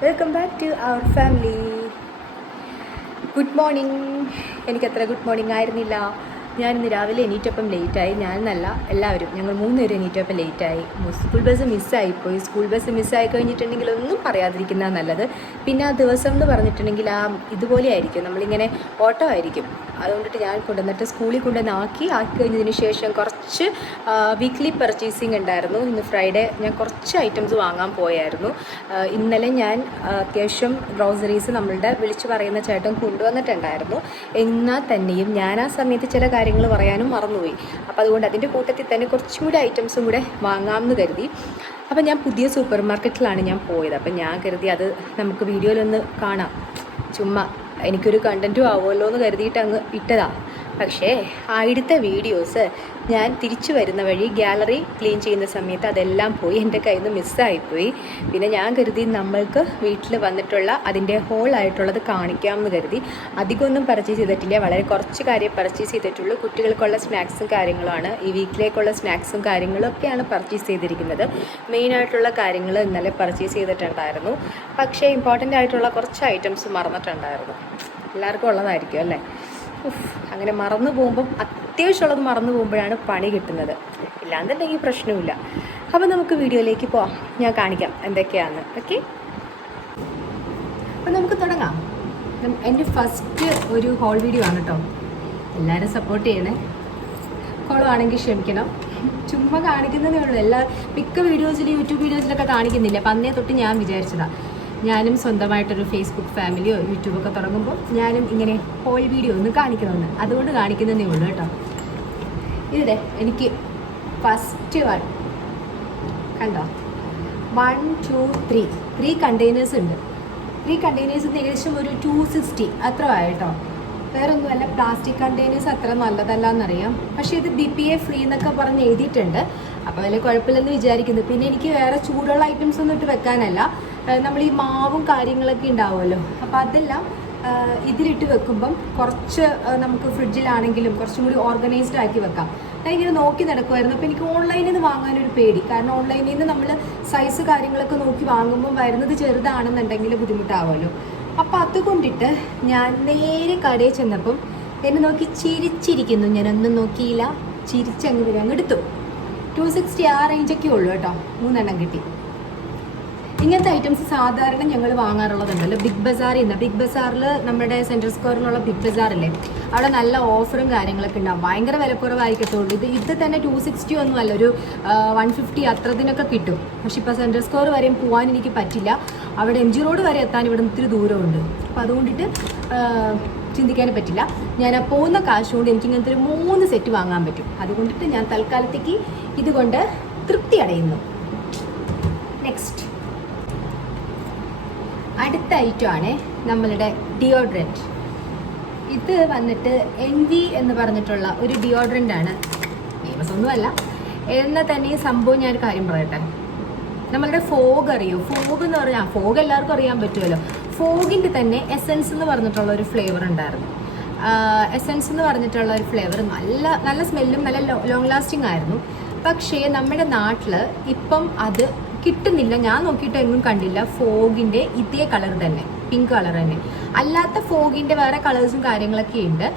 Welcome back to our family. Good morning. എനിക്കത്ര good morning ആയിരുന്നില്ല. ഞാനിന്ന് രാവിലെ എണീറ്റപ്പം ലേറ്റായി. ഞാനെന്നല്ല, എല്ലാവരും, ഞങ്ങൾ 3 പേരും എണീറ്റപ്പം ലേറ്റായി. സ്കൂൾ ബസ് മിസ്സായിപ്പോയി. സ്കൂൾ ബസ് മിസ്സായി കഴിഞ്ഞിട്ടുണ്ടെങ്കിൽ ഒന്നും പറയാതിരിക്കുന്നതാണ് നല്ലത്. പിന്നെ ആ ദിവസം എന്ന് പറഞ്ഞിട്ടുണ്ടെങ്കിൽ ഇതുപോലെ ആയിരിക്കും, നമ്മളിങ്ങനെ ഓട്ടോ ആയിരിക്കും. അതുകൊണ്ടിട്ട് ഞാൻ കൊണ്ടുവന്നിട്ട് സ്കൂളിൽ ആക്കി കഴിഞ്ഞതിന് ശേഷം കുറച്ച് വീക്ക്ലി പർച്ചേസിങ് ഉണ്ടായിരുന്നു. ഇന്ന് ഫ്രൈഡേ ഞാൻ കുറച്ച് ഐറ്റംസ് വാങ്ങാൻ പോയായിരുന്നു. ഇന്നലെ ഞാൻ അത്യാവശ്യം ഗ്രോസറീസ് നമ്മളുടെ വിളിച്ചു പറയുന്ന ചേട്ടൻ കൊണ്ടുവന്നിട്ടുണ്ടായിരുന്നു. എന്നാൽ തന്നെയും ഞാൻ ആ സമയത്ത് ചില കാര്യങ്ങൾ പറയാനും മറന്നുപോയി. അപ്പോൾ അതുകൊണ്ട് അതിൻ്റെ കൂട്ടത്തിൽ തന്നെ കുറച്ചും കൂടി ഐറ്റംസും കൂടെ വാങ്ങാമെന്ന് കരുതി. അപ്പോൾ ഞാൻ പുതിയ സൂപ്പർ മാർക്കറ്റിലാണ് ഞാൻ പോയത്. അപ്പം ഞാൻ കരുതി അത് നമുക്ക് വീഡിയോയിലൊന്ന് കാണാം, ചുമ്മാ എനിക്കൊരു കണ്ടൻറ്റും ആവുമല്ലോ എന്ന് കരുതിയിട്ട് അങ്ങ് ഇട്ടതാ. പക്ഷേ ആദ്യത്തെ വീഡിയോസ് ഞാൻ തിരിച്ചു വരുന്ന വഴി ഗാലറി ക്ലീൻ ചെയ്യുന്ന സമയത്ത് അതെല്ലാം പോയി, എൻ്റെ കയ്യിൽ നിന്ന് മിസ്സായിപ്പോയി. പിന്നെ ഞാൻ കരുതി നമ്മൾക്ക് വീട്ടിൽ വന്നിട്ടുള്ള അതിൻ്റെ ഹോളായിട്ടുള്ളത് കാണിക്കാമെന്ന് കരുതി. അധികമൊന്നും പർച്ചേസ് ചെയ്തിട്ടില്ല, വളരെ കുറച്ച് കാര്യം പർച്ചേസ് ചെയ്തിട്ടുള്ളൂ. കുട്ടികൾക്കുള്ള സ്നാക്സും കാര്യങ്ങളുമാണ്, ഈ വീക്കിലേക്കുള്ള സ്നാക്സും കാര്യങ്ങളും ഒക്കെയാണ് പർച്ചേസ് ചെയ്തിരിക്കുന്നത്. മെയിനായിട്ടുള്ള കാര്യങ്ങൾ ഇന്നലെ പർച്ചേസ് ചെയ്തിട്ടുണ്ടായിരുന്നു. പക്ഷേ ഇമ്പോർട്ടൻ്റ് ആയിട്ടുള്ള കുറച്ച് ഐറ്റംസ് മറന്നിട്ടുണ്ടായിരുന്നു. എല്ലാവർക്കും ഉള്ളതായിരിക്കും അല്ലേ. അങ്ങനെ മറന്നു പോകുമ്പം, അത്യാവശ്യമുള്ളത് മറന്നു പോകുമ്പോഴാണ് പണി കിട്ടുന്നത്. ഇല്ലാന്നുണ്ടെങ്കിൽ പ്രശ്നമില്ല. അപ്പം നമുക്ക് വീഡിയോയിലേക്ക് പോവാം, ഞാൻ കാണിക്കാം എന്തൊക്കെയാണെന്ന്. ഓക്കെ, അപ്പം നമുക്ക് തുടങ്ങാം. എൻ്റെ ഫസ്റ്റ് ഒരു ഹോൾ വീഡിയോ ആണ് കേട്ടോ. എല്ലാവരും സപ്പോർട്ട് ചെയ്യണേ. ഹോളാണെങ്കിൽ ക്ഷമിക്കണം, ചുമ്മാ കാണിക്കുന്നതേ ഉള്ളൂ. മിക്ക വീഡിയോസിലും യൂട്യൂബ് വീഡിയോസിലൊക്കെ കാണിക്കുന്നില്ല. അപ്പം അന്നേ തൊട്ട് ഞാൻ വിചാരിച്ചതാണ്, ഞാനും സ്വന്തമായിട്ടൊരു ഫേസ്ബുക്ക് ഫാമിലിയോ യൂട്യൂബൊക്കെ തുടങ്ങുമ്പോൾ ഞാനും ഇങ്ങനെ ഹോൾ വീഡിയോ ഒന്ന് കാണിക്കണമെന്ന്. അതുകൊണ്ട് കാണിക്കുന്നതേ ഉള്ളൂ കേട്ടോ. ഇതേ എനിക്ക് ഫസ്റ്റ് വൺ കണ്ടോ, 1 2 3 കണ്ടെയ്നേഴ്സ് ഉണ്ട്. 3 കണ്ടെയ്നേഴ്സ് ഏകദേശം ഒരു 260 അത്ര ആയിട്ടോ. വേറെ ഒന്നുമല്ല, പ്ലാസ്റ്റിക് കണ്ടെയ്നേഴ്സ് അത്ര നല്ലതല്ല എന്നറിയാം. പക്ഷേ ഇത് BPA ഫ്രീ എന്നൊക്കെ പറഞ്ഞ് എഴുതിയിട്ടുണ്ട്. അപ്പോൾ വലിയ കുഴപ്പമില്ലെന്ന് വിചാരിക്കുന്നു. പിന്നെ എനിക്ക് വേറെ ചൂടുള്ള ഐറ്റംസ് ഒന്നും ഇട്ട് വെക്കാനല്ല, നമ്മൾ ഈ മാവും കാര്യങ്ങളൊക്കെ ഉണ്ടാവുമല്ലോ, അപ്പോൾ അതെല്ലാം ഇതിലിട്ട് വെക്കുമ്പം കുറച്ച് നമുക്ക് ഫ്രിഡ്ജിലാണെങ്കിലും കുറച്ചും കൂടി ഓർഗനൈസ്ഡ് ആക്കി വെക്കാം. ഞാൻ ഇങ്ങനെ നോക്കി നടക്കുമായിരുന്നു. അപ്പോൾ എനിക്ക് ഓൺലൈനിൽ നിന്ന് വാങ്ങാനൊരു പേടി. കാരണം ഓൺലൈനിൽ നിന്ന് നമ്മൾ സൈസ് കാര്യങ്ങളൊക്കെ നോക്കി വാങ്ങുമ്പം വരുന്നത് ചെറുതാണെന്നുണ്ടെങ്കിൽ ബുദ്ധിമുട്ടാവുമല്ലോ. അപ്പോൾ അതുകൊണ്ടിട്ട് ഞാൻ നേരെ കടയിൽ ചെന്നപ്പം എന്നെ നോക്കി ചിരിച്ചിരിക്കുന്നു. ഞാനൊന്നും നോക്കിയില്ല, ചിരിച്ചങ്ങ് വരും, അങ്ങ് എടുത്തു. 260 ആ റേഞ്ചൊക്കെ ഉള്ളൂ കേട്ടോ. 3 എണ്ണം കിട്ടി. ഇങ്ങനത്തെ ഐറ്റംസ് സാധാരണ ഞങ്ങൾ വാങ്ങാറുള്ളതുണ്ടല്ലോ ബിഗ് ബസാറിൽ നിന്ന്. ബിഗ് ബസാറിൽ നമ്മുടെ സെൻട്രൽ സ്ക്വയറിലുള്ള ബിഗ് ബസാറില്ലേ, അവിടെ നല്ല ഓഫറും കാര്യങ്ങളൊക്കെ ഉണ്ടാവും. ഭയങ്കര വിലക്കുറവായിരിക്കത്തുള്ളൂ. ഇത് തന്നെ 260 ഒന്നും അല്ല, ഒരു 150 അത്രത്തിനൊക്കെ കിട്ടും. പക്ഷെ ഇപ്പോൾ സെൻട്രൽ സ്ക്വയർ വരെയും പോകാൻ എനിക്ക് പറ്റില്ല. അവിടെ MG റോഡ് വരെ എത്താൻ ഇവിടെ ഇത്തിരി ദൂരമുണ്ട്. അപ്പോൾ അതുകൊണ്ടിട്ട് ചിന്തിക്കാനേ പറ്റില്ല. ഞാൻ ആ പോകുന്ന കാശ് കൊണ്ട് എനിക്ക് ഇങ്ങനത്തെ ഒരു 3 സെറ്റ് വാങ്ങാൻ പറ്റും. അതുകൊണ്ടിട്ട് ഞാൻ തൽക്കാലത്തേക്ക് ഇതുകൊണ്ട് തൃപ്തി അടയുന്നു. നെക്സ്റ്റ് അടുത്ത ഐറ്റമാണ് നമ്മളുടെ ഡിയോഡ്രൻറ്റ്. ഇത് വന്നിട്ട് NV എന്ന് പറഞ്ഞിട്ടുള്ള ഒരു ഡിയോഡ്രൻ്റ് ആണ്. ഫേമസ് ഒന്നുമല്ല എന്നാൽ തന്നെ ഈ സംഭവം ഞാനൊരു കാര്യം പറയട്ടെ. നമ്മളുടെ ഫോഗ് അറിയോ? ഫോഗ് എന്ന് പറഞ്ഞാൽ ഫോഗ് എല്ലാവർക്കും അറിയാൻ പറ്റുമല്ലോ. ഫോഗിൻ്റെ തന്നെ എസൻസ് എന്ന് പറഞ്ഞിട്ടുള്ള ഒരു ഫ്ലേവർ ഉണ്ടായിരുന്നു. എസൻസ് എന്ന് പറഞ്ഞിട്ടുള്ള ഒരു ഫ്ലേവർ നല്ല സ്മെല്ലും നല്ല ലോങ് ലാസ്റ്റിംഗ് ആയിരുന്നു. പക്ഷേ നമ്മുടെ നാട്ടിൽ ഇപ്പം അത് കിട്ടുന്നില്ല. ഞാൻ നോക്കിയിട്ട് എങ്ങും കണ്ടില്ല. ഫോഗിൻ്റെ ഇതേ കളർ തന്നെ, പിങ്ക് കളർ തന്നെ. അല്ലാത്ത ഫോഗിൻ്റെ വേറെ കളേഴ്സും കാര്യങ്ങളൊക്കെ ഉണ്ട്.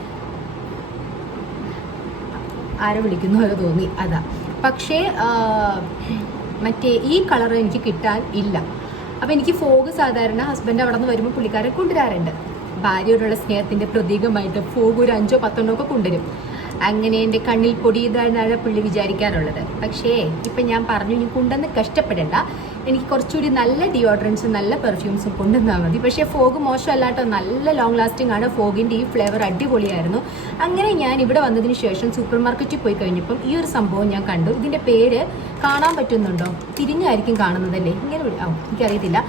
ആരെ വിളിക്കുന്നു അത് തോന്നി, അതാ. പക്ഷേ മറ്റേ ഈ കളർ എനിക്ക് കിട്ടാൻ ഇല്ല. അപ്പോൾ എനിക്ക് ഫോഗ് സാധാരണ ഹസ്ബൻഡ് അവിടെ നിന്ന് വരുമ്പോൾ പുള്ളിക്കാരെ കൊണ്ടുവരാറുണ്ട്. ഭാര്യയോടുള്ള സ്നേഹത്തിൻ്റെ പ്രതീകമായിട്ട് ഫോഗ് ഒരു 5 10 ഒക്കെ കൊണ്ടുവരും. അങ്ങനെ എൻ്റെ കണ്ണിൽ പൊടി ഇതാണ് പുള്ളി വിചാരിക്കാറുള്ളത്. പക്ഷേ ഇപ്പം ഞാൻ പറഞ്ഞു, ഇനി കൊണ്ടുവന്ന് കഷ്ടപ്പെടേണ്ട, എനിക്ക് കുറച്ചുകൂടി നല്ല ഡിയോഡ്രൻസും നല്ല പെർഫ്യൂംസും കൊണ്ടുവന്നാൽ മതി. പക്ഷേ ഫോഗ് മോശമല്ലാട്ടോ, നല്ല ലോങ് ലാസ്റ്റിംഗ് ആണ്. ഫോഗിൻ്റെ ഈ ഫ്ലേവർ അടിപൊളിയായിരുന്നു. അങ്ങനെ ഞാൻ ഇവിടെ വന്നതിന് ശേഷം സൂപ്പർ മാർക്കറ്റിൽ പോയി കഴിഞ്ഞപ്പം ഈ ഒരു സംഭവം ഞാൻ കണ്ടു. ഇതിൻ്റെ പേര് കാണാൻ പറ്റുന്നുണ്ടോ? തിരിഞ്ഞായിരിക്കും കാണുന്നതല്ലേ, ഇങ്ങനെ എനിക്കറിയത്തില്ല.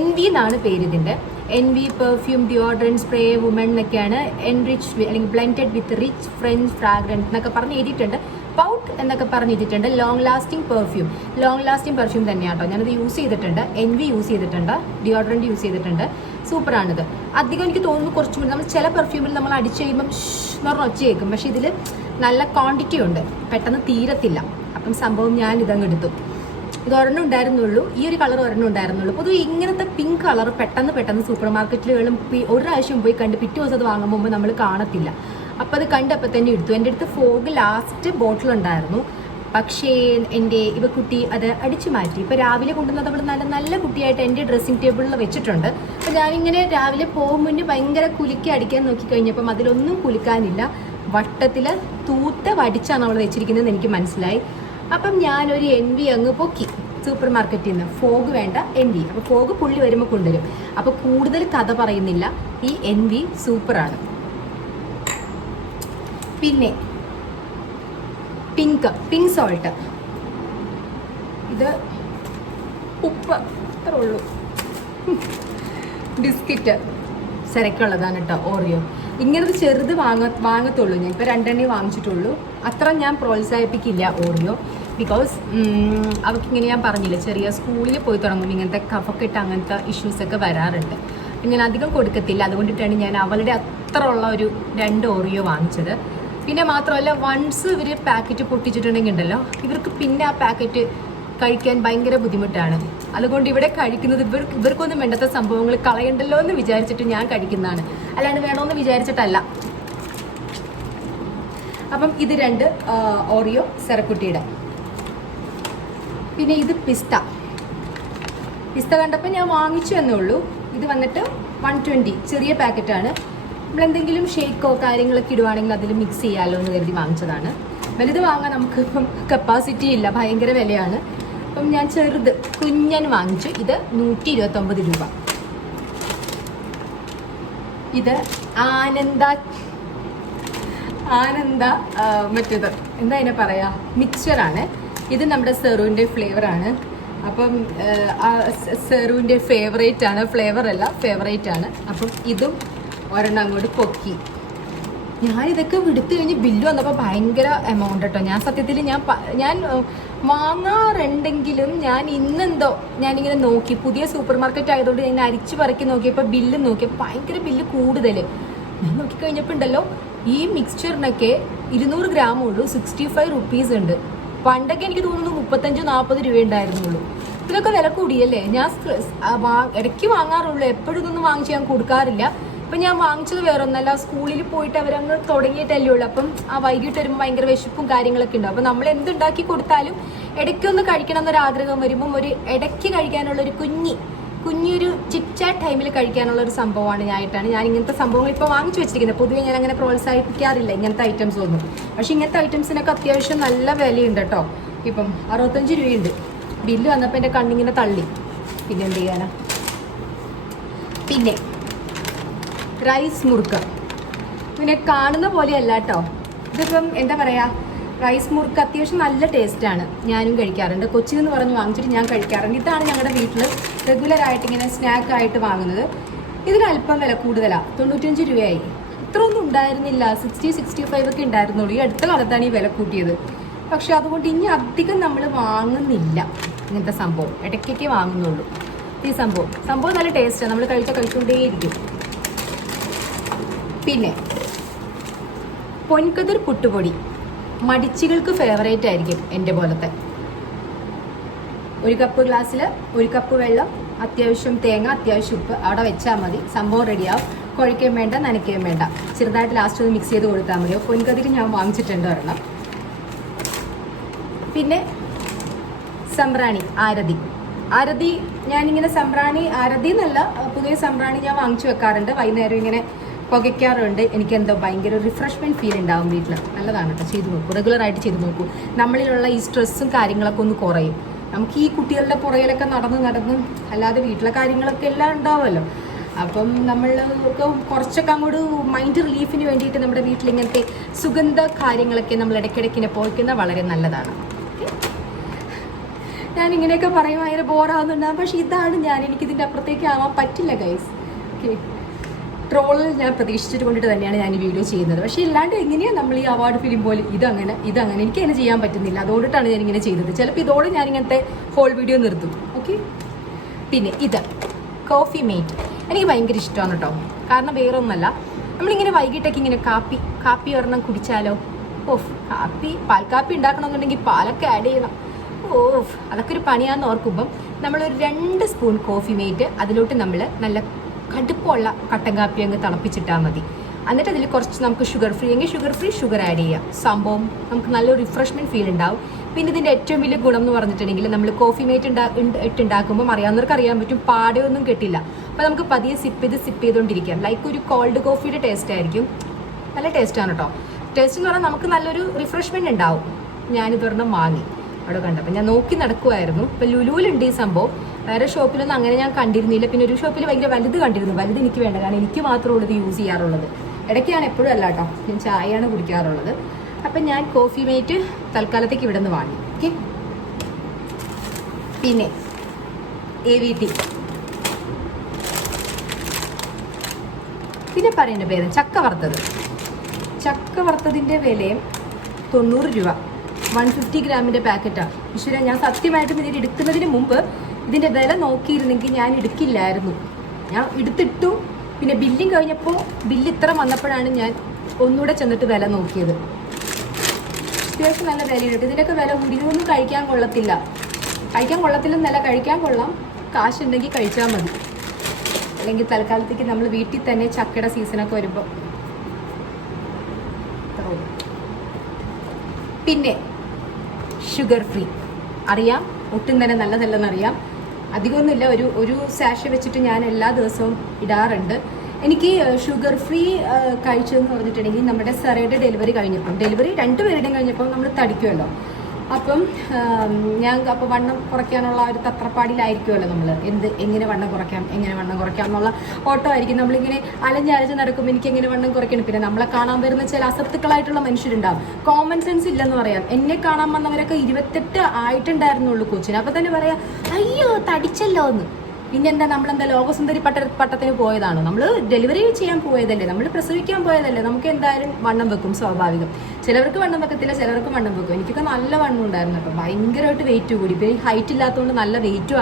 NV എന്നാണ് പേര് ഇതിൻ്റെ. NV perfume deodorant spray woman എന്നൊക്കെയാണ്. എൻറിച്ച് അല്ലെങ്കിൽ ബ്ലെൻഡഡ് വിത്ത് റിച്ച് ഫ്രഞ്ച് ഫ്രാഗ്രൻസ് എന്നൊക്കെ പറഞ്ഞ് എഴുതിയിട്ടുണ്ട്. പൗട്ട് എന്നൊക്കെ പറഞ്ഞിട്ടുണ്ട്. ലോങ് ലാസ്റ്റിംഗ് പെർഫ്യൂം തന്നെയാണ് കേട്ടോ. ഞാനത് യൂസ് ചെയ്തിട്ടുണ്ട്. NV യൂസ് ചെയ്തിട്ടുണ്ട്, ഡിയോഡ്രൻറ്റ് യൂസ് ചെയ്തിട്ടുണ്ട്. സൂപ്പറാണിത്. അധികം എനിക്ക് തോന്നുന്നു കുറച്ചും കൂടി നമ്മൾ ചില പെർഫ്യൂമിൽ നമ്മൾ അടിച്ച് കഴിയുമ്പം എന്ന് പറഞ്ഞ് ഒച്ച കേൾക്കും. പക്ഷേ ഇതിൽ നല്ല ക്വാണ്ടിറ്റി ഉണ്ട്, പെട്ടെന്ന് തീരത്തില്ല. അപ്പം സംഭവം ഞാൻ ഇതങ്ങ് എടുത്തു. ഇത് ഒരെണ്ണം ഉണ്ടായിരുന്നുള്ളൂ, ഈ ഒരു കളർ ഒരെണ്ണം ഉണ്ടായിരുന്നുള്ളൂ. പൊതുവെ ഇങ്ങനത്തെ പിങ്ക് കളർ പെട്ടെന്ന് സൂപ്പർ മാർക്കറ്റുകളും ഒരു പ്രാവശ്യം പോയി കണ്ട് പിറ്റേ ദിവസം അത് വാങ്ങുമ്പോൾ നമ്മൾ കാണത്തില്ല. അപ്പോൾ അത് കണ്ടപ്പോൾ തന്നെ എടുത്തു. എൻ്റെ അടുത്ത് ഫോഗ് ലാസ്റ്റ് ബോട്ടിൽ ഉണ്ടായിരുന്നു, പക്ഷേ എൻ്റെ കുട്ടി അത് അടിച്ചു മാറ്റി. ഇപ്പോൾ രാവിലെ കൊണ്ടുവന്നത് അവിടെ നല്ല കുട്ടിയായിട്ട് എൻ്റെ ഡ്രസ്സിങ് ടേബിളിൽ വെച്ചിട്ടുണ്ട്. അപ്പോൾ ഞാനിങ്ങനെ രാവിലെ പോകും മുന്നേ ഭയങ്കര കുലുക്കി അടിക്കാൻ നോക്കിക്കഴിഞ്ഞപ്പം അതിലൊന്നും കുലുക്കാനില്ല. വട്ടത്തിൽ തൂത്ത വടിച്ചാണ് അവൾ വെച്ചിരിക്കുന്നതെന്ന് എനിക്ക് മനസ്സിലായി. അപ്പം ഞാനൊരു NV അങ്ങ് പൊക്കി സൂപ്പർ മാർക്കറ്റിൽ നിന്ന്. ഫോഗ് വേണ്ട, NV. അപ്പോൾ ഫോഗ് പുള്ളി വരുമ്പോൾ കൊണ്ടുവരും. അപ്പോൾ കൂടുതൽ കഥ പറയുന്നില്ല, ഈ NV സൂപ്പറാണ്. പിന്നെ പിങ്ക് സോൾട്ട്, ഇത് ഉപ്പ് അത്രേ ഉള്ളൂ. ബിസ്ക്കറ്റ് സെരക്കുള്ളതാണ് കേട്ടോ, ഓറിയോ. ഇങ്ങനത്തെ ചെറുത് വാങ്ങത്തുള്ളൂ ഞാൻ. ഇപ്പോൾ 2 എണ്ണേ വാങ്ങിച്ചിട്ടുള്ളൂ. അത്ര ഞാൻ പ്രോത്സാഹിപ്പിക്കില്ല ഓറിയോ, ബിക്കോസ് അവൾക്കിങ്ങനെ ഞാൻ പറഞ്ഞില്ല, ചെറിയ സ്കൂളിൽ പോയി തുടങ്ങുമ്പോൾ ഇങ്ങനത്തെ കഫക്കെട്ട് അങ്ങനത്തെ ഇഷ്യൂസൊക്കെ വരാറുണ്ട്. ഞാൻ അധികം കൊടുക്കത്തില്ല. അതുകൊണ്ടിട്ടാണ് ഞാൻ അവളുടെ അത്ര ഉള്ള ഒരു 2 ഓറിയോ വാങ്ങിച്ചത്. പിന്നെ മാത്രമല്ല, വൺസ് ഇവർ പാക്കറ്റ് പൊട്ടിച്ചിട്ടുണ്ടെങ്കിൽ ഉണ്ടല്ലോ, ഇവർക്ക് പിന്നെ ആ പാക്കറ്റ് കഴിക്കാൻ ഭയങ്കര ബുദ്ധിമുട്ടാണ്. അതുകൊണ്ട് ഇവിടെ കഴിക്കുന്നത് ഇവർക്കൊന്നും വേണ്ടാത്ത സംഭവങ്ങൾ കളയണ്ടല്ലോ എന്ന് വിചാരിച്ചിട്ട് ഞാൻ കഴിക്കുന്നതാണ്, അല്ലാണ്ട് വേണമെന്ന് വിചാരിച്ചിട്ടല്ല. അപ്പം ഇത് 2 ഓറിയോ സെറക്കുട്ടിയുടെ. പിന്നെ ഇത് പിസ്ത കണ്ടപ്പോൾ ഞാൻ വാങ്ങിച്ചു എന്നേ ഉള്ളൂ. ഇത് വന്നിട്ട് 120 ചെറിയ പാക്കറ്റാണ്. നമ്മളെന്തെങ്കിലും ഷേക്കോ കാര്യങ്ങളൊക്കെ ഇടുവാണെങ്കിൽ അതിൽ മിക്സ് ചെയ്യാമല്ലോ എന്ന് കരുതി വാങ്ങിച്ചതാണ്. വലുത് വാങ്ങാൻ നമുക്ക് ഇപ്പം കപ്പാസിറ്റി ഇല്ല, ഭയങ്കര വിലയാണ്. അപ്പം ഞാൻ ചെറുത് കുഞ്ഞൻ വാങ്ങിച്ചു. ഇത് 129 രൂപ. ഇത് ആനന്ദ മറ്റേത് എന്താ അതിനെ പറയാ, മിക്സ്ചറാണ്. ഇത് നമ്മുടെ സെറുവിൻ്റെ ഫ്ലേവറാണ്. അപ്പം സെറുവിൻ്റെ ഫേവറേറ്റ് ആണ്. അപ്പം ഇതും ഒരെണ്ണം അങ്ങോട്ട് പൊക്കി. ഞാനിതൊക്കെ വിടുത്തു കഴിഞ്ഞ് ബില്ല് വന്നപ്പോൾ ഭയങ്കര എമൗണ്ട് കേട്ടോ. ഞാൻ സത്യത്തിൽ ഞാൻ വാങ്ങാറുണ്ടെങ്കിലും ഞാൻ ഇന്നെന്തോ ഞാനിങ്ങനെ നോക്കി, പുതിയ സൂപ്പർ മാർക്കറ്റ് ആയതുകൊണ്ട് ഞാൻ അരിച്ചു പറക്കി നോക്കിയപ്പോൾ ബില്ല് നോക്കിയപ്പോൾ ഭയങ്കര ബില്ല് കൂടുതൽ. ഞാൻ നോക്കിക്കഴിഞ്ഞപ്പോൾ ഉണ്ടല്ലോ, ഈ മിക്സ്ചറിനൊക്കെ 200 ഗ്രാമുള്ളൂ, 65 റുപ്പീസ് ഉണ്ട്. പണ്ടൊക്കെ എനിക്ക് തോന്നുന്നു 35-40 രൂപ ഉണ്ടായിരുന്നുള്ളൂ. ഇതൊക്കെ വില കൂടിയല്ലേ. ഞാൻ ഇടയ്ക്ക് വാങ്ങാറുള്ളൂ, എപ്പോഴും ഇതൊന്നും വാങ്ങിച്ച് ഞാൻ കൊടുക്കാറില്ല. അപ്പം ഞാൻ വാങ്ങിച്ചത് വേറെ ഒന്നല്ല, സ്കൂളിൽ പോയിട്ട് അവരങ്ങ് തുടങ്ങിയിട്ടല്ലേ ഉള്ളൂ. അപ്പം ആ വൈകിട്ട് വരുമ്പോൾ ഭയങ്കര വിശപ്പും കാര്യങ്ങളൊക്കെ ഉണ്ടാവും. അപ്പം നമ്മൾ എന്തുണ്ടാക്കി കൊടുത്താലും ഇടയ്ക്കൊന്ന് കഴിക്കണം എന്നൊരാഗ്രഹം വരുമ്പം ഒരു ഇടയ്ക്ക് കഴിക്കാനുള്ള ഒരു കുഞ്ഞൊരു ചിറ്റാ ടൈമിൽ കഴിക്കാനുള്ള ഒരു സംഭവമാണ് ഞാൻ ഇങ്ങനത്തെ സംഭവങ്ങൾ ഇപ്പോൾ വാങ്ങിച്ചു വെച്ചിരിക്കുന്നത്. പൊതുവെ ഞാൻ അങ്ങനെ പ്രോത്സാഹിപ്പിക്കാറില്ല ഇങ്ങനത്തെ ഐറ്റംസ് ഒന്നും. പക്ഷേ ഇങ്ങനത്തെ ഐറ്റംസിനൊക്കെ അത്യാവശ്യം നല്ല വിലയുണ്ട് കേട്ടോ. ഇപ്പം 65 രൂപയുണ്ട്. ബില്ല് വന്നപ്പോൾ എൻ്റെ കണ്ണിങ്ങനെ തള്ളി. പിന്നെ എന്ത് ചെയ്യാനാ. പിന്നെ റൈസ് മുറുക്ക, പിന്നെ കാണുന്ന പോലെയല്ല കേട്ടോ. ഇതിപ്പം എന്താ പറയുക, റൈസ് മുറുക്ക അത്യാവശ്യം നല്ല ടേസ്റ്റാണ്. ഞാനും കഴിക്കാറുണ്ട്. കൊച്ചിനെന്ന് പറഞ്ഞ് വാങ്ങിച്ചിട്ട് ഞാൻ കഴിക്കാറുണ്ട്. ഇതാണ് ഞങ്ങളുടെ വീട്ടിൽ റെഗുലറായിട്ട് ഇങ്ങനെ സ്നാക്കായിട്ട് വാങ്ങുന്നത്. ഇതിന് അല്പം വില കൂടുതലാണ്, 95 രൂപയായി. ഇത്രയൊന്നും ഉണ്ടായിരുന്നില്ല, 60-65 ഒക്കെ ഉണ്ടായിരുന്നുള്ളൂ. ഈ അടുത്ത കാലത്താണ് ഈ വില കൂട്ടിയത്. പക്ഷെ അതുകൊണ്ട് ഇനി അധികം നമ്മൾ വാങ്ങുന്നില്ല ഇങ്ങനത്തെ സംഭവം, ഇടയ്ക്കൊക്കെ വാങ്ങുന്നുള്ളൂ. ഈ സംഭവം നല്ല ടേസ്റ്റാണ്, നമ്മൾ കഴിച്ചുകൊണ്ടേയിരിക്കും. പിന്നെ പൊൻകതിർ പുട്ടുപൊടി മടിച്ചികൾക്ക് ഫേവറേറ്റ് ആയിരിക്കും എൻ്റെ പോലത്തെ. 1 കപ്പ് ഗ്ലാസ്സിൽ 1 കപ്പ് വെള്ളം, അത്യാവശ്യം തേങ്ങ, അത്യാവശ്യം ഉപ്പ് അവിടെ വെച്ചാൽ മതി. സംഭവം റെഡിയാവും. കുഴക്കുകയും വേണ്ട, നനയ്ക്കുകയും വേണ്ട. ചെറുതായിട്ട് ലാസ്റ്റ് ഒന്ന് മിക്സ് ചെയ്ത് കൊടുത്താൽ മതിയോ. പൊൻകതിർ ഞാൻ വാങ്ങിച്ചിട്ടുണ്ട് ഒരെണ്ണം. പിന്നെ സംബ്രാണി, ആരതി ഞാനിങ്ങനെ ആരതി എന്നല്ല, പൊതുവെ സംബ്രാണി ഞാൻ വാങ്ങിച്ചു വെക്കാറുണ്ട്. വൈകുന്നേരം ഇങ്ങനെ പുകയ്ക്കാറുണ്ട്. എനിക്കെന്തോ ഭയങ്കര റിഫ്രഷ്മെൻറ്റ് ഫീൽ ഉണ്ടാവും വീട്ടിൽ. നല്ലതാണ് കേട്ടോ, ചെയ്ത് നോക്കൂ, റെഗുലറായിട്ട് ചെയ്ത് നോക്കൂ. നമ്മളിലുള്ള ഈ സ്ട്രെസ്സും കാര്യങ്ങളൊക്കെ ഒന്ന് കുറയും. നമുക്ക് ഈ കുട്ടികളുടെ പുറകിലൊക്കെ നടന്ന് അല്ലാതെ വീട്ടിലെ കാര്യങ്ങളൊക്കെ എല്ലാം ഉണ്ടാവുമല്ലോ. അപ്പം നമ്മൾ കുറച്ചൊക്കെ അങ്ങോട്ട് മൈൻഡ് റിലീഫിന് വേണ്ടിയിട്ട് നമ്മുടെ വീട്ടിൽ ഇങ്ങനത്തെ സുഗന്ധ കാര്യങ്ങളൊക്കെ നമ്മൾ ഇടയ്ക്കിടയ്ക്കിനെ പോയിക്കുന്നത് വളരെ നല്ലതാണ്. ഞാനിങ്ങനെയൊക്കെ പറയും ഭയങ്കര ബോറാവുന്നുണ്ടാകും. പക്ഷേ ഇതാണ് എനിക്കിതിൻ്റെ അപ്പുറത്തേക്ക് ആവാൻ പറ്റില്ല ഗൈസ്. ഓക്കെ, ട്രോളിൽ ഞാൻ പ്രതീക്ഷിച്ചിട്ട് കൊണ്ടിട്ട് തന്നെയാണ് ഞാൻ ഈ വീഡിയോ ചെയ്യുന്നത്. പക്ഷേ ഇല്ലാണ്ട് എങ്ങനെയാണ് നമ്മൾ ഈ അവാർഡ് ഫിലിം പോലെ ഇതങ്ങനെ എനിക്ക് അങ്ങനെ ചെയ്യാൻ പറ്റുന്നില്ല. അതുകൊണ്ടിട്ടാണ് ഞാനിങ്ങനെ ചെയ്തത്. ചിലപ്പോൾ ഇതോടെ ഞാനിങ്ങനത്തെ ഹോൾ വീഡിയോ നിർത്തും. ഓക്കെ, പിന്നെ ഇത് കോഫി മെയ്റ്റ് എനിക്ക് ഭയങ്കര ഇഷ്ടമാണ് കേട്ടോ. കാരണം വേറൊന്നുമല്ല, നമ്മളിങ്ങനെ വൈകിട്ടൊക്കെ ഇങ്ങനെ കാപ്പി ഒരെണ്ണം കുടിച്ചാലോ. പാൽക്കാപ്പി ഉണ്ടാക്കണമെന്നുണ്ടെങ്കിൽ പാലൊക്കെ ആഡ് ചെയ്യണം. ഓ അതൊക്കെ ഒരു പണിയാന്ന് ഓർക്കുമ്പം നമ്മളൊരു 2 സ്പൂൺ കോഫി മേറ്റ് അതിലോട്ട് നമ്മൾ നല്ല കടുപ്പമുള്ള കട്ടൻ കാപ്പി അങ്ങ് തിളപ്പിച്ചിട്ടാൽ മതി. എന്നിട്ട് അതിൽ കുറച്ച് നമുക്ക് ഷുഗർ ഫ്രീ എങ്കിൽ ഷുഗർ ആഡ് ചെയ്യാം. സംഭവം നമുക്ക് നല്ലൊരു റിഫ്രഷ്മെൻറ്റ് ഫീൽ ഉണ്ടാവും. പിന്നെ ഇതിൻ്റെ ഏറ്റവും വലിയ ഗുണം എന്ന് പറഞ്ഞിട്ടുണ്ടെങ്കിൽ നമ്മൾ കോഫി മേറ്റ് ഇട്ടുണ്ടാക്കുമ്പോൾ അറിയാവുന്നവർക്ക് അറിയാൻ പറ്റും, പാടയൊന്നും കെട്ടില്ല. അപ്പോൾ നമുക്ക് പതിയെ സിപ്പ് ചെയ്തുകൊണ്ടിരിക്കാം. ലൈക്ക് ഒരു കോൾഡ് കോഫിയുടെ ടേസ്റ്റ് ആയിരിക്കും. നല്ല ടേസ്റ്റാണ് കേട്ടോ. ടേസ്റ്റ് എന്ന് പറഞ്ഞാൽ നമുക്ക് നല്ലൊരു റിഫ്രഷ്മെൻറ്റ് ഉണ്ടാവും. ഞാനിതൊരെണ്ണം വാങ്ങി അവിടെ കണ്ടപ്പോൾ ഞാൻ നോക്കി നടക്കുമായിരുന്നു. ഇപ്പം ലുലുവിലുണ്ട് ഈ സംഭവം. വേറെ ഷോപ്പിലൊന്നും അങ്ങനെ ഞാൻ കണ്ടിരുന്നില്ല. പിന്നെ ഒരു ഷോപ്പിൽ ഭയങ്കര വലുത് കണ്ടിരുന്നു. വലുത് എനിക്ക് വേണ്ട, കാരണം എനിക്ക് മാത്രമേ ഇത് യൂസ് ചെയ്യാറുള്ളത്. ഇടയ്ക്ക് ഞാൻ എപ്പോഴും അല്ല കേട്ടോ, ഞാൻ ചായയാണ് കുടിക്കാറുള്ളത്. അപ്പം ഞാൻ കോഫി മേറ്റ് തൽക്കാലത്തേക്ക് ഇവിടെ നിന്ന് വാങ്ങി. ഓക്കെ. പിന്നെ AVT, പിന്നെ പറയുന്ന പേര് ചക്ക വറുത്തതിൻ്റെ വിലയും 90 രൂപ. 150 ഗ്രാമിൻ്റെ പാക്കറ്റാണ്. ഈശ്വര, ഞാൻ സത്യമായിട്ടും ഇതിൽ എടുക്കുന്നതിന് മുമ്പ് ഇതിൻ്റെ വില നോക്കിയിരുന്നെങ്കിൽ ഞാൻ എടുക്കില്ലായിരുന്നു. ഞാൻ എടുത്തിട്ടു. പിന്നെ ബില്ലിങ് കഴിഞ്ഞപ്പോൾ ബില്ല് ഇത്ര വന്നപ്പോഴാണ് ഞാൻ ഒന്നുകൂടെ ചെന്നിട്ട് വില നോക്കിയത്. അത്യാവശ്യം നല്ല വിലയുണ്ട്. ഇതിൻ്റെയൊക്കെ വില കൂടിയൊന്നും കഴിക്കാൻ കൊള്ളത്തില്ലെന്നല്ല, കഴിക്കാൻ കൊള്ളാം. കാശുണ്ടെങ്കിൽ കഴിച്ചാൽ മതി. അല്ലെങ്കിൽ തൽക്കാലത്തേക്ക് നമ്മൾ വീട്ടിൽ തന്നെ ചക്കയുടെ സീസണൊക്കെ വരുമ്പോൾ. പിന്നെ ഷുഗർ ഫ്രീ അറിയാം, ഒട്ടും തന്നെ നല്ലതല്ലെന്നറിയാം. അധികമൊന്നുമില്ല, ഒരു സാഷ വെച്ചിട്ട് ഞാൻ എല്ലാ ദിവസവും ഇടാറുണ്ട്. എനിക്ക് ഷുഗർ ഫ്രീ കഴിച്ചതെന്ന് പറഞ്ഞിട്ടുണ്ടെങ്കിൽ നമ്മുടെ സെറയുടെ ഡെലിവറി 2 പേരുടെയും കഴിഞ്ഞപ്പോൾ നമ്മൾ തടിക്കുമല്ലോ. അപ്പം വണ്ണം കുറയ്ക്കാനുള്ള ഒരു തത്രപ്പാടിലായിരിക്കുമല്ലോ നമ്മൾ. എങ്ങനെ വണ്ണം കുറയ്ക്കാം എന്നുള്ള ഓട്ടോ ആയിരിക്കും. നമ്മളിങ്ങനെ അലഞ്ഞ് നടക്കുമ്പോൾ എനിക്ക് എങ്ങനെ വണ്ണം കുറയ്ക്കണം. പിന്നെ നമ്മളെ കാണാൻ വരുന്ന ചില അസത്തുക്കളായിട്ടുള്ള മനുഷ്യരുണ്ടാവും. കോമൺ സെൻസ് ഇല്ലെന്ന് പറയാം. എന്നെ കാണാൻ വന്നവരൊക്കെ 28 ആയിട്ടുണ്ടായിരുന്നുള്ളൂ കൊച്ചിന്. അപ്പം തന്നെ പറയാം, അയ്യോ തടിച്ചല്ലോ എന്ന്. പിന്നെന്താ, നമ്മളെന്താ ലോകസുന്ദരി പട്ടത്തിന് പോയതാണോ? നമ്മൾ ഡെലിവറി ചെയ്യാൻ പോയതല്ലേ, നമ്മൾ പ്രസവിക്കാൻ പോയതല്ലേ. നമുക്ക് എന്തായാലും വണ്ണം വെക്കും, സ്വാഭാവികം. ചിലവർക്ക് വണ്ണം വെക്കത്തില്ല, ചിലവർക്ക് വണ്ണം വെക്കും. എനിക്കൊക്കെ നല്ല വണ്ണം ഉണ്ടായിരുന്നു കേട്ടോ. ഭയങ്കരമായിട്ട് വെയിറ്റ് കൂടി. പിന്നെ ഹൈറ്റ് ഇല്ലാത്തതുകൊണ്ട് നല്ല വെയിറ്റും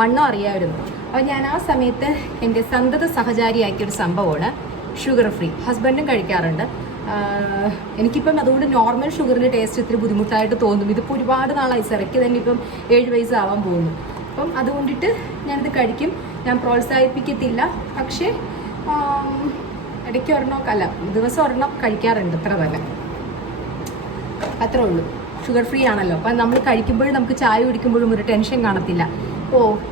വണ്ണം അറിയാമായിരുന്നു. അപ്പോൾ ഞാൻ ആ സമയത്ത് എൻ്റെ സന്തത സഹചാരിയാക്കിയൊരു സംഭവമാണ് ഷുഗർ ഫ്രീ. ഹസ്ബൻഡും കഴിക്കാറുണ്ട്. എനിക്കിപ്പം അതുകൊണ്ട് നോർമൽ ഷുഗറിൻ്റെ ടേസ്റ്റ് ഇത്തിരി ബുദ്ധിമുട്ടായിട്ട് തോന്നും. ഇതിപ്പോൾ ഒരുപാട് നാളായി. സിറയ്ക്ക് തന്നെ ഇപ്പം 7 വയസ്സാവാൻ പോകുന്നു. അപ്പം അതുകൊണ്ടിട്ട് ഞാനിത് കഴിക്കും. ഞാൻ പ്രോത്സാഹിപ്പിക്കത്തില്ല. പക്ഷേ ഇടയ്ക്ക് ദിവസം ഒരെണ്ണം കഴിക്കാറുണ്ട്. അത്രേ ഉള്ളൂ. ഷുഗർ ഫ്രീ ആണല്ലോ. അപ്പം നമ്മൾ കഴിക്കുമ്പോഴും നമുക്ക് ചായ കുടിക്കുമ്പോഴും ഒരു ടെൻഷൻ കാണത്തില്ല.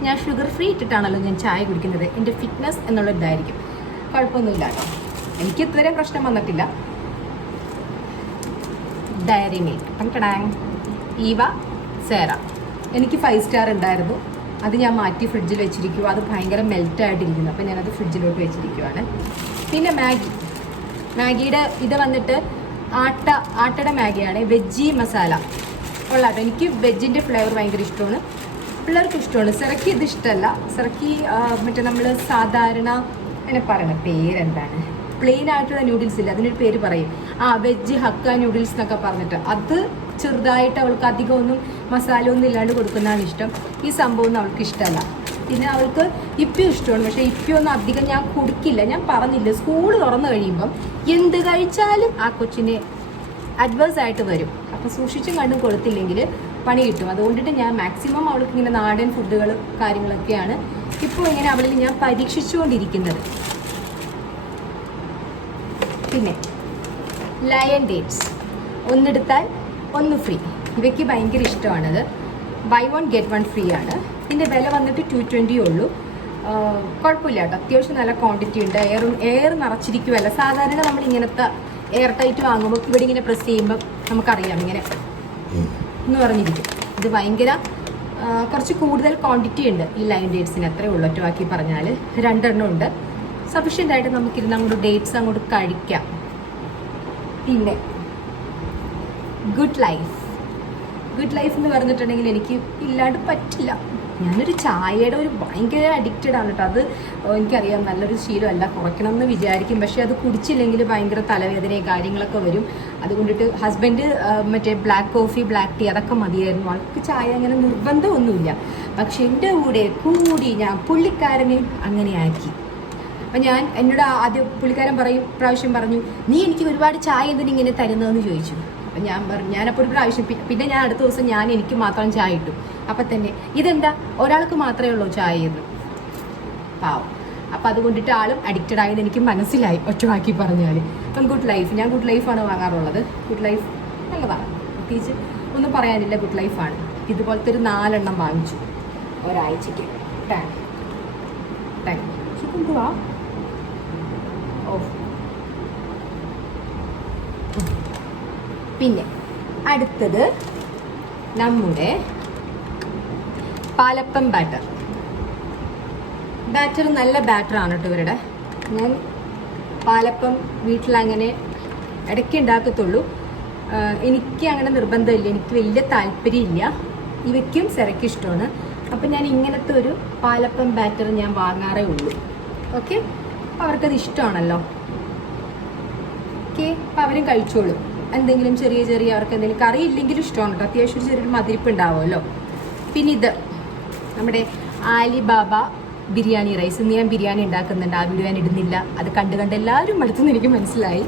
ഞാൻ ഷുഗർ ഫ്രീ ഇട്ടിട്ടാണല്ലോ ഞാൻ ചായ കുടിക്കുന്നത്, എൻ്റെ ഫിറ്റ്നസ് എന്നുള്ളതായിരിക്കും. കുഴപ്പമൊന്നുമില്ല കേട്ടോ. എനിക്ക് ഇതുവരെ പ്രശ്നം വന്നിട്ടില്ല. ഡയറി മിൽക്ക് ഈവ സേറ എനിക്ക് 5 സ്റ്റാർ ഉണ്ടായിരുന്നു. അത് ഞാൻ മാറ്റി ഫ്രിഡ്ജിൽ വെച്ചിരിക്കുക. അത് ഭയങ്കര മെൽറ്റായിട്ടിരിക്കുന്നു. അപ്പോൾ ഞാനത് ഫ്രിഡ്ജിലോട്ട് വെച്ചിരിക്കുവാണ്. പിന്നെ മാഗിയുടെ ഇത് വന്നിട്ട് ആട്ടയുടെ മാഗിയാണ്. വെജ് മസാല ഉള്ളാട്ടോ. എനിക്ക് വെജിൻ്റെ ഫ്ലേവർ ഭയങ്കര ഇഷ്ടമാണ്. പിള്ളേർക്ക് ഇഷ്ടമാണ്. സിറക്കി ഇത് ഇഷ്ടമല്ല. സിറക്കി മറ്റേ നമ്മൾ സാധാരണ അങ്ങനെ പറയണ പേരെന്താണ്, പ്ലെയിൻ ആയിട്ടുള്ള നൂഡിൽസ് ഇല്ല, അതിനൊരു പേര് പറയും. വെജ് ഹക്ക നൂഡിൽസ് എന്നൊക്കെ പറഞ്ഞിട്ട് അത് ചെറുതായിട്ട് അവൾക്ക് അധികം ഒന്നും മസാല ഒന്നും ഇല്ലാണ്ട് കൊടുക്കുന്നതാണ് ഇഷ്ടം. ഈ സംഭവമൊന്നും അവൾക്ക് ഇഷ്ടമല്ല. പിന്നെ അവൾക്ക് ഇപ്പിയും ഇഷ്ടമാണ്. പക്ഷേ ഇപ്പിയൊന്നും അധികം ഞാൻ കൊടുക്കില്ല. ഞാൻ പറഞ്ഞില്ല, സ്കൂൾ തുറന്നു കഴിയുമ്പം എന്ത് കഴിച്ചാലും ആ കൊച്ചിനെ അഡ്വേഴ്സ് ആയിട്ട് വരും. അപ്പം സൂക്ഷിച്ചും കണ്ടും കൊടുത്തില്ലെങ്കിൽ പണി കിട്ടും. അതുകൊണ്ടിട്ട് ഞാൻ മാക്സിമം അവൾക്ക് ഇങ്ങനെ നാടൻ ഫുഡുകൾ കാര്യങ്ങളൊക്കെയാണ് ഇപ്പോൾ ഇങ്ങനെ അവളിൽ ഞാൻ പരീക്ഷിച്ചുകൊണ്ടിരിക്കുന്നത്. പിന്നെ ലയൺ ഡേറ്റ്സ്, ഒന്നെടുത്താൽ ഒന്ന് ഫ്രീ. ഇവയ്ക്ക് ഭയങ്കര ഇഷ്ടമാണത്. ബൈ 1 get 1 ഫ്രീ ആണ്. ഇതിൻ്റെ വില വന്നിട്ട് 220 ഉള്ളൂ. കുഴപ്പമില്ല കേട്ടോ. അത്യാവശ്യം നല്ല ക്വാണ്ടിറ്റി ഉണ്ട്. എയർ നിറച്ചിരിക്കുമല്ല. സാധാരണ നമ്മൾ ഇങ്ങനത്തെ എയർ ടൈറ്റ് വാങ്ങുമ്പോൾ ഇവിടെ ഇങ്ങനെ പ്രസ് ചെയ്യുമ്പോൾ നമുക്കറിയാം ഇങ്ങനെ എന്ന് പറഞ്ഞിരിക്കും. ഇത് ഭയങ്കര കുറച്ച് കൂടുതൽ ക്വാണ്ടിറ്റി ഉണ്ട് ഈ ലൈൻ ഡേറ്റ്സിന്. അത്രയേ ഉള്ളൂ. ഒറ്റവാക്കി പറഞ്ഞാൽ 2 എണ്ണം ഉണ്ട്. സഫീഷ്യൻ്റ് ആയിട്ട് നമുക്കിരുന്ന് അങ്ങോട്ട് ഡേറ്റ്സ് അങ്ങോട്ട് കഴിക്കാം. പിന്നെ ഗുഡ് ലൈഫ് എന്ന് പറഞ്ഞിട്ടുണ്ടെങ്കിൽ എനിക്ക് ഇല്ലാണ്ട് പറ്റില്ല. ഞാനൊരു ചായയുടെ ഒരു ഭയങ്കര അഡിക്റ്റഡ് ആണ് കേട്ടോ. അത് എനിക്കറിയാം നല്ലൊരു ശീലമല്ല, കുറയ്ക്കണം എന്ന് വിചാരിക്കും. പക്ഷേ അത് കുടിച്ചില്ലെങ്കിൽ ഭയങ്കര തലവേദനയും കാര്യങ്ങളൊക്കെ വരും. അതുകൊണ്ടിട്ട് ഹസ്ബൻഡ് മറ്റേ ബ്ലാക്ക് കോഫി, ബ്ലാക്ക് ടീ അതൊക്കെ മതിയായിരുന്നു. ആൾക്ക് ചായ അങ്ങനെ നിർബന്ധമൊന്നുമില്ല. പക്ഷെ എൻ്റെ കൂടി ഞാൻ പുള്ളിക്കാരനെ അങ്ങനെ ആക്കി. അപ്പം എന്നോട് ആദ്യം പുള്ളിക്കാരൻ പ്രാവശ്യം പറഞ്ഞു, നീ എനിക്ക് ഒരുപാട് ചായ എന്തിനും ഇങ്ങനെ തരുന്നതെന്ന് ചോദിച്ചു. അപ്പം ഞാൻ പറഞ്ഞു, ഞാനപ്പോൾ ഒരു പ്രാവശ്യം പിന്നെ ഞാൻ അടുത്ത ദിവസം എനിക്ക് മാത്രം ചായ ഇട്ടു. അപ്പം തന്നെ ഇതെന്താ ഒരാൾക്ക് മാത്രമേ ഉള്ളൂ ചായ എന്ന്, പാവം. അപ്പം അതുകൊണ്ടിട്ട് ആളും അഡിക്റ്റഡ് ആയെന്ന് എനിക്ക് മനസ്സിലായി, ഒറ്റവാക്കി പറഞ്ഞാൽ. അപ്പം ഗുഡ് ലൈഫ്, ഞാൻ ഗുഡ് ലൈഫാണ് വാങ്ങാറുള്ളത്. ഗുഡ് ലൈഫ് നല്ലതാണ്, പ്രത്യേകിച്ച് ഒന്നും പറയാനില്ല, ഗുഡ് ലൈഫാണ്. ഇതുപോലത്തെ ഒരു 4 എണ്ണം വാങ്ങിച്ചു ഒരാഴ്ചയ്ക്ക്. എന്തുവാ പിന്നെ അടുത്തത് നമ്മുടെ പാലപ്പം ബാറ്റർ നല്ല ബാറ്ററാണ് കേട്ടോ ഇവരുടെ. ഞാൻ പാലപ്പം വീട്ടിലങ്ങനെ ഇടയ്ക്ക് ഉണ്ടാക്കത്തുള്ളൂ. എനിക്ക് അങ്ങനെ നിർബന്ധമില്ല, എനിക്ക് വലിയ താല്പര്യമില്ല. ഇവയ്ക്കും സെറയ്ക്കും ഇഷ്ടമാണ്. അപ്പം ഞാൻ ഇങ്ങനത്തെ ഒരു പാലപ്പം ബാറ്റർ ഞാൻ വാങ്ങാറേ ഉള്ളൂ. ഓക്കെ, അവർക്കത് ഇഷ്ടമാണല്ലോ. ഓക്കെ, അപ്പം അവരും കഴിച്ചോളും. എന്തെങ്കിലും ചെറിയ അവർക്ക് എന്തെങ്കിലും കറി ഇല്ലെങ്കിലും ഇഷ്ടമാണ് കേട്ടോ. അത്യാവശ്യം ചെറിയൊരു മതിരിപ്പ് ഉണ്ടാവുമല്ലോ. പിന്നെ ഇത് നമ്മുടെ ആലിബാബ ബിരിയാണി റൈസ്. ഇന്ന് ഞാൻ ബിരിയാണി ഉണ്ടാക്കുന്നുണ്ട്, ആ വീഡിയോ ഞാൻ ഇടുന്നില്ല. അത് കണ്ട് എല്ലാവരും അടുത്തുനിന്ന് എനിക്ക് മനസ്സിലായി.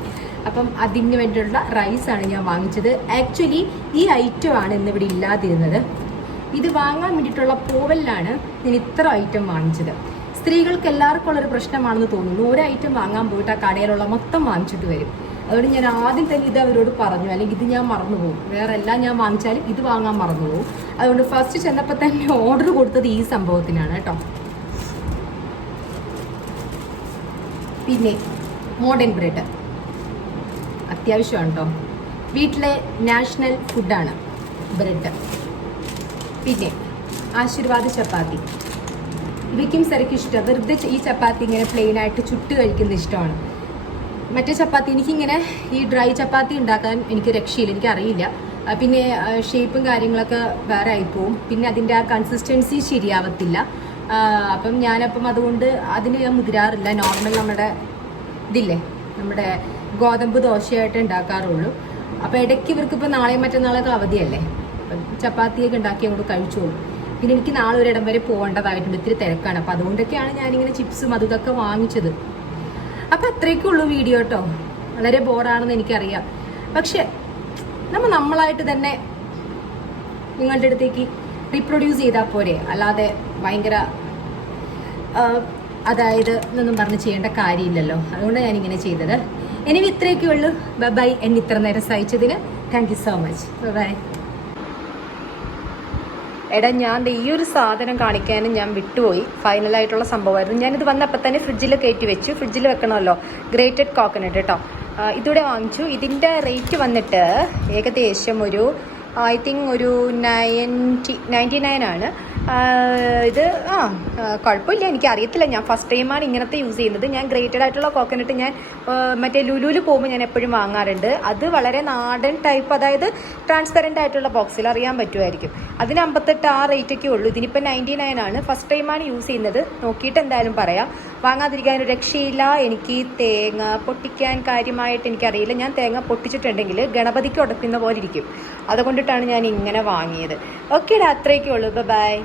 അപ്പം അതിന് വേണ്ടിയുള്ള റൈസാണ് ഞാൻ വാങ്ങിച്ചത്. ആക്ച്വലി ഈ ഐറ്റമാണ് ഇന്നിവിടെ ഇല്ലാതിരുന്നത്. ഇത് വാങ്ങാൻ വേണ്ടിയിട്ടുള്ള പോവലിലാണ് ഞാൻ ഇത്ര ഐറ്റം വാങ്ങിച്ചത്. സ്ത്രീകൾക്ക് എല്ലാവർക്കും ഉള്ളൊരു പ്രശ്നമാണെന്ന് തോന്നുന്നു. ഒരു ഐറ്റം വാങ്ങാൻ പോയിട്ട് ആ കടയിലുള്ള മൊത്തം വാങ്ങിച്ചിട്ട് വരും. അതുകൊണ്ട് ഞാൻ ആദ്യം തന്നെ ഇത് അവരോട് പറഞ്ഞു, അല്ലെങ്കിൽ ഇത് ഞാൻ മറന്നുപോകും. വേറെ എല്ലാം ഞാൻ വാങ്ങിച്ചാലും ഇത് വാങ്ങാൻ മറന്നുപോകും. അതുകൊണ്ട് ഫസ്റ്റ് ചെന്നപ്പോൾ തന്നെ ഓർഡർ കൊടുത്തത് ഈ സംഭവത്തിനാണ് കേട്ടോ. പിന്നെ മോഡേൺ ബ്രെഡ് അത്യാവശ്യമാണ് കേട്ടോ. വീട്ടിലെ നാഷണൽ ഫുഡാണ് ബ്രെഡ്. പിന്നെ ആശീർവാദ് ചപ്പാത്തി, ഇവയ്ക്കും സെറയ്ക്കും ഇഷ്ടം. വെറുതെ ഈ ചപ്പാത്തി ഇങ്ങനെ പ്ലെയിനായിട്ട് ചുട്ട് കഴിക്കുന്നത് ഇഷ്ടമാണ്. മറ്റേ ചപ്പാത്തി എനിക്കിങ്ങനെ ഈ ഡ്രൈ ചപ്പാത്തി ഉണ്ടാക്കാൻ എനിക്ക് രക്ഷയില്ല, എനിക്കറിയില്ല. പിന്നെ ഷേപ്പും കാര്യങ്ങളൊക്കെ വേറെ ആയിപ്പോവും. പിന്നെ അതിൻ്റെ ആ കൺസിസ്റ്റൻസി ശരിയാവത്തില്ല. അപ്പം ഞാനപ്പം അതുകൊണ്ട് അതിന് ഞാൻ മുതിരാറില്ല. നോർമൽ നമ്മുടെ ഇതില്ലേ, നമ്മുടെ ഗോതമ്പ് ദോശയായിട്ട് ഉണ്ടാക്കാറുള്ളൂ. അപ്പോൾ ഇടയ്ക്ക് ഇവർക്കിപ്പോൾ നാളെയും മറ്റന്നാളൊക്കെ അവധിയല്ലേ, അപ്പം ചപ്പാത്തിയൊക്കെ ഉണ്ടാക്കി അങ്ങോട്ട് കഴിച്ചോളൂ. പിന്നെ എനിക്ക് നാളെ ഒരിടം വരെ പോകേണ്ടതായിട്ടുണ്ട്, ഇത്തിരി തിരക്കാണ്. അപ്പം അതുകൊണ്ടൊക്കെയാണ് ഞാനിങ്ങനെ ചിപ്സും ഇതൊക്കെ വാങ്ങിച്ചത്. അപ്പം അത്രയൊക്കെ ഉള്ളൂ വീഡിയോ കേട്ടോ. വളരെ ബോറാണെന്ന് എനിക്കറിയാം. പക്ഷെ നമ്മളായിട്ട് തന്നെ നിങ്ങളുടെ അടുത്തേക്ക് റീപ്രൊഡ്യൂസ് ചെയ്താൽ പോരെ, അല്ലാതെ ഭയങ്കര അതായത് എന്നൊന്നും പറഞ്ഞ് ചെയ്യേണ്ട കാര്യമില്ലല്ലോ. അതുകൊണ്ട് ഞാനിങ്ങനെ ചെയ്തത്. ഇനി ഇത്രയൊക്കെ ഉള്ളൂ. ബൈ. എന്നെ ഇത്ര നേരം സഹിച്ചതിന് thank you so much. Bye. എടാ, ഞാൻ ഈ ഒരു സാധനം കാണിക്കാനും ഞാൻ വിട്ടുപോയി. ഫൈനലായിട്ടുള്ള സംഭവമായിരുന്നു. ഞാനിത് വന്നപ്പോൾ തന്നെ ഫ്രിഡ്ജിൽ കയറ്റി വെച്ചു. ഫ്രിഡ്ജിൽ വെക്കണമല്ലോ. ഗ്രേറ്റഡ് കോക്കനട്ട് കേട്ടോ. ഇതിവിടെ വാങ്ങിച്ചു. ഇതിൻ്റെ റേറ്റ് വന്നിട്ട് ഏകദേശം ഒരു ഐ തിങ്ക് ഒരു 99 ആണ്. ഇത് കുഴപ്പമില്ല, എനിക്കറിയത്തില്ല. ഞാൻ ഫസ്റ്റ് ടൈമാണ് ഇങ്ങനത്തെ യൂസ് ചെയ്യുന്നത്. ഞാൻ ഗ്രേറ്റഡ് ആയിട്ടുള്ള കോക്കനട്ട് ഞാൻ മറ്റേ ലുലുവിൽ പോകുമ്പോൾ ഞാൻ എപ്പോഴും വാങ്ങാറുണ്ട്. അത് വളരെ നാടൻ ടൈപ്പ്, അതായത് ട്രാൻസ്പെറൻ്റ് ആയിട്ടുള്ള ബോക്സിൽ അറിയാൻ പറ്റുമായിരിക്കും. അതിന് 58 ആ റേറ്റൊക്കെ ഉള്ളൂ. ഇതിനിപ്പോൾ 99 ആണ്. ഫസ്റ്റ് ടൈമാണ് യൂസ് ചെയ്യുന്നത്. നോക്കിയിട്ട് എന്തായാലും പറയാം. വാങ്ങാതിരിക്കാൻ ഒരു രക്ഷയില്ല. എനിക്ക് തേങ്ങ പൊട്ടിക്കാൻ കാര്യമായിട്ട് എനിക്കറിയില്ല. ഞാൻ തേങ്ങ പൊട്ടിച്ചിട്ടുണ്ടെങ്കിൽ ഗണപതിക്ക് ഉടക്കുന്ന പോലെ ഇരിക്കും. അതുകൊണ്ടിട്ടാണ് ഞാൻ ഇങ്ങനെ വാങ്ങിയത്. ഓക്കേടാ, അത്രയൊക്കെ ഉള്ളൂ. ബൈ.